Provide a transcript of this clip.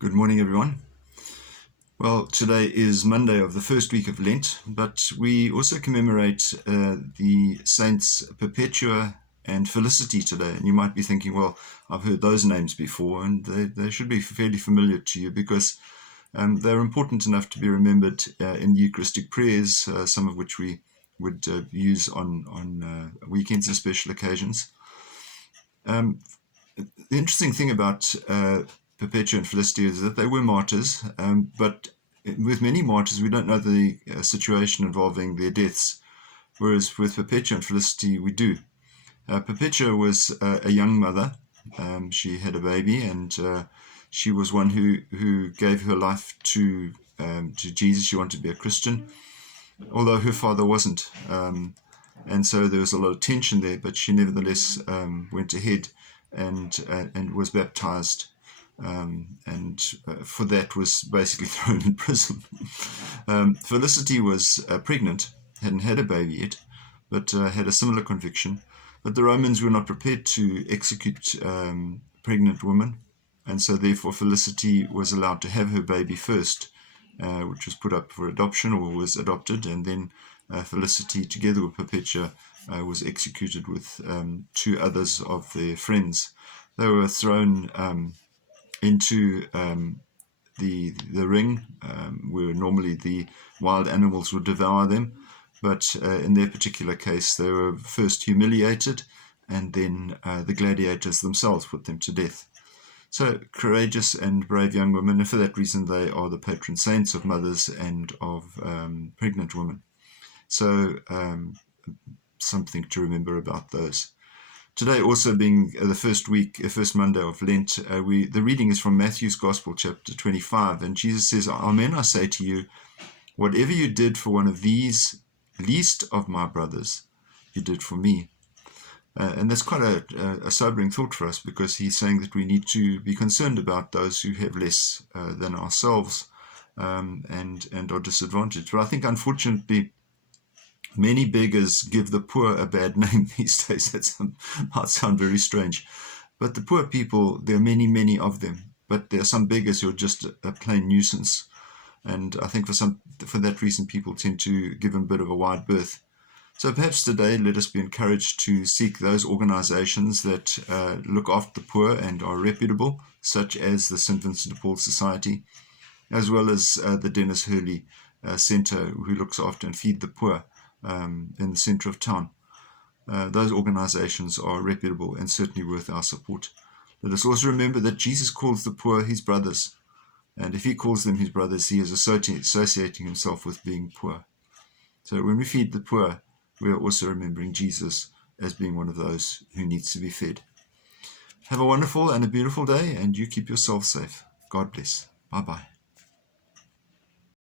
Good morning, everyone. Well, today is Monday of the first week of Lent, but we also commemorate the saints Perpetua and Felicity today. And you might be thinking, well, I've heard those names before, and they should be fairly familiar to you because they're important enough to be remembered in Eucharistic prayers, some of which we would use on weekends and special occasions. The interesting thing about Perpetua and Felicity is that they were martyrs, but with many martyrs, we don't know the situation involving their deaths, whereas with Perpetua and Felicity, we do. Perpetua was a young mother. She had a baby, and she was one who gave her life to Jesus. She wanted to be a Christian, although her father wasn't. And so there was a lot of tension there, but she nevertheless went ahead and was baptized, and for that was basically thrown in prison. Felicity was pregnant, hadn't had a baby yet, but had a similar conviction. But the Romans were not prepared to execute pregnant women, and so therefore Felicity was allowed to have her baby first, which was put up for adoption or was adopted, and then Felicity, together with Perpetua, was executed with two others of their friends. They were thrown into the ring, where normally the wild animals would devour them, but in their particular case, they were first humiliated, and then the gladiators themselves put them to death. So courageous and brave young women, and for that reason they are the patron saints of mothers and of pregnant women. So something to remember about those. Today also being the first Monday of Lent, the reading is from Matthew's Gospel, chapter 25, and Jesus says, "Amen, I say to you, whatever you did for one of these least of my brothers, you did for me." And that's quite a sobering thought for us, because he's saying that we need to be concerned about those who have less than ourselves and are disadvantaged. But I think, unfortunately, many beggars give the poor a bad name these days. That might sound very strange. But the poor people, there are many, many of them. But there are some beggars who are just a plain nuisance. And I think for that reason, people tend to give them a bit of a wide berth. So perhaps today, let us be encouraged to seek those organizations that look after the poor and are reputable, such as the St. Vincent de Paul Society, as well as the Dennis Hurley Center, who looks after and feed the poor in the center of town. Those organizations are reputable and certainly worth our support. Let us also remember that Jesus calls the poor his brothers. And if he calls them his brothers, he is associating himself with being poor. So when we feed the poor, we are also remembering Jesus as being one of those who needs to be fed. Have a wonderful and a beautiful day, and you keep yourself safe. God bless. Bye-bye.